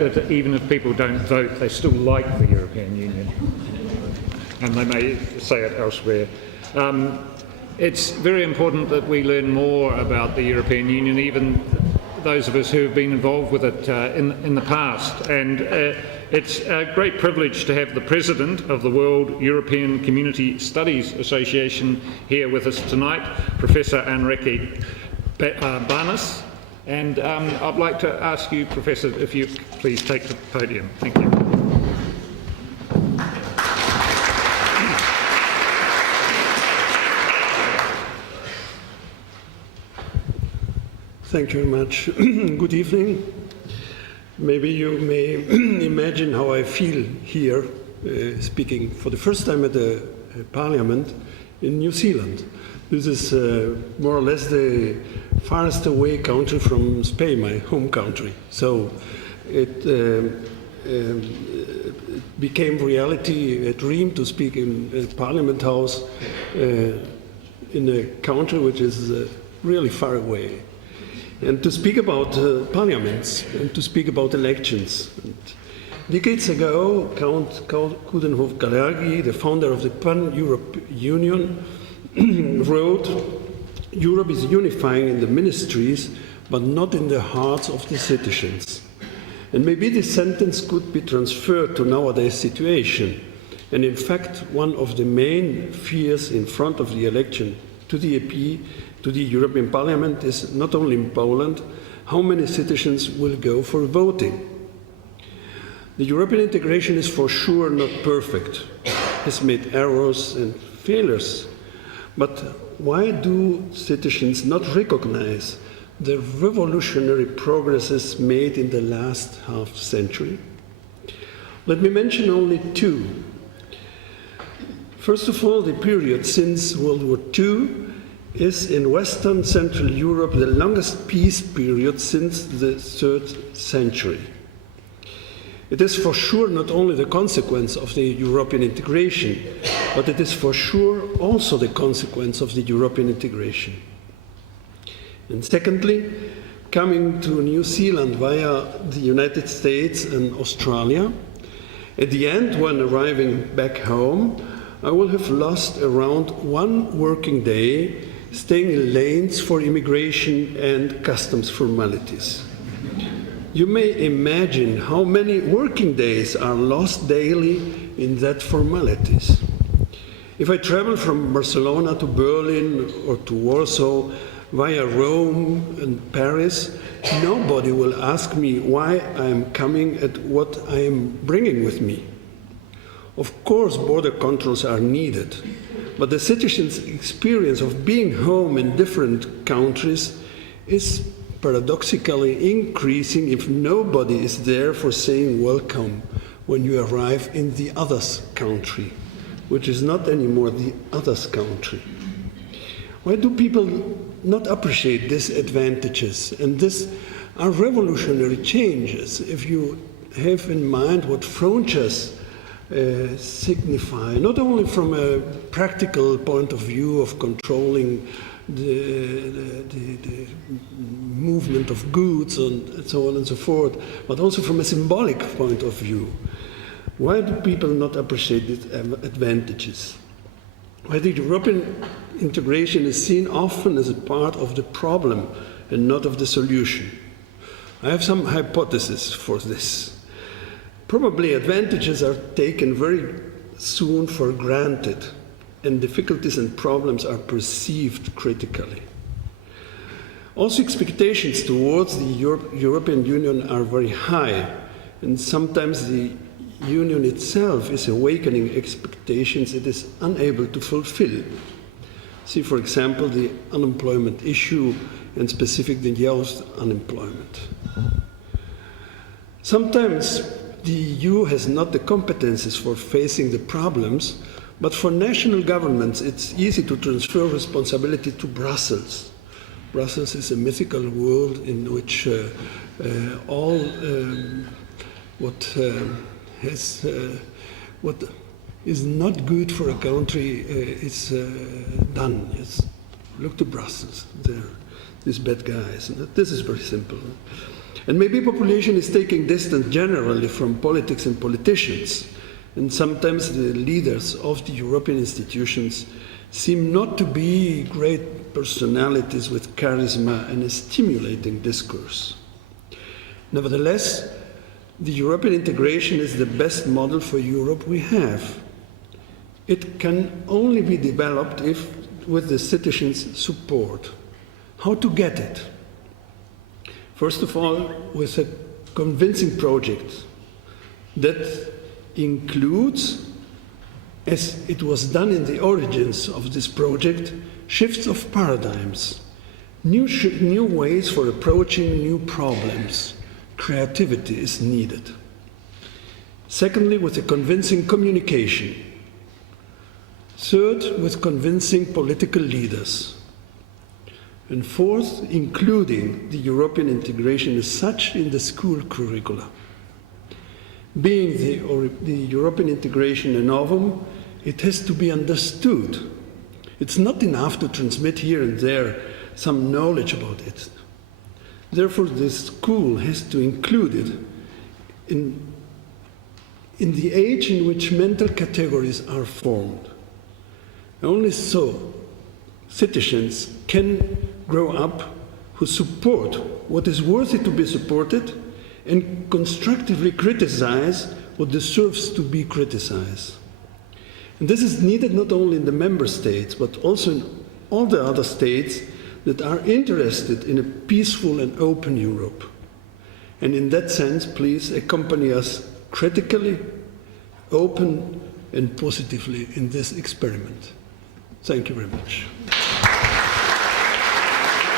that even if people don't vote, they still like the European Union, and they may say it elsewhere. It's very important that we learn more about the European Union, even those of us who have been involved with it in the past. And it's a great privilege to have the President of the World European Community Studies Association here with us tonight, Professor Enrique Banus. And I'd like to ask you, Professor, if you please take the podium. Thank you. Thank you very much. Good evening. Maybe you may imagine how I feel here, speaking for the first time at the Parliament in New Zealand. This is more or less the farthest away country from Spain, my home country. So it became reality, a dream to speak in a Parliament House in a country which is really far away. And to speak about parliaments and to speak about elections. And decades ago, Count Coudenhove-Kalergi, the founder of the Pan-Europe Union, wrote, "Europe is unifying in the ministries, but not in the hearts of the citizens." And maybe this sentence could be transferred to nowadays situation. And in fact, one of the main fears in front of the election to the EP, to the European Parliament, is not only in Poland, how many citizens will go for voting. The European integration is for sure not perfect, has made errors and failures. But why do citizens not recognize the revolutionary progresses made in the last half century? Let me mention only two. First of all, the period since World War II is in Western Central Europe the longest peace period since the 3rd century. It is for sure not only the consequence of the European integration, but it is for sure also the consequence of the European integration. And secondly, coming to New Zealand via the United States and Australia, at the end, when arriving back home, I will have lost around 1 working day staying in lanes for immigration and customs formalities. You may imagine how many working days are lost daily in that formalities. If I travel from Barcelona to Berlin or to Warsaw via Rome and Paris, nobody will ask me why I am coming and what I am bringing with me. Of course, border controls are needed, but the citizens' experience of being home in different countries is paradoxically increasing if nobody is there for saying welcome when you arrive in the other's country, which is not anymore the other's country. Why do people not appreciate these advantages? And these are revolutionary changes if you have in mind what frontiers signify, not only from a practical point of view of controlling the movement of goods and so on and so forth, but also from a symbolic point of view. Why do people not appreciate these advantages? Why the European integration is seen often as a part of the problem and not of the solution? I have some hypotheses for this. Probably advantages are taken very soon for granted, and difficulties and problems are perceived critically. Also, expectations towards the European Union are very high, and sometimes the Union itself is awakening expectations it is unable to fulfill. See, for example, the unemployment issue, and specifically the youth unemployment. Sometimes the EU has not the competences for facing the problems, but for national governments it's easy to transfer responsibility to Brussels. Brussels is a mythical world in which all what is not good for a country is done. Look to Brussels, these bad guys. This is very simple. And maybe population is taking distance generally from politics and politicians, and sometimes the leaders of the European institutions seem not to be great personalities with charisma and a stimulating discourse. Nevertheless, the European integration is the best model for Europe we have. It can only be developed if with the citizens' support. How to get it? First of all, with a convincing project that includes, as it was done in the origins of this project, shifts of paradigms, new ways for approaching new problems. Creativity is needed. Secondly, with a convincing communication. Third, with convincing political leaders. And fourth, including the European integration as such in the school curricula. Being the European integration a novum, it has to be understood. It's not enough to transmit here and there some knowledge about it. Therefore, the school has to include it in the age in which mental categories are formed. Only so citizens can grow up who support what is worthy to be supported and constructively criticize what deserves to be criticized. And this is needed not only in the member states, but also in all the other states that are interested in a peaceful and open Europe. And in that sense, please accompany us critically, open and positively in this experiment. Thank you very much.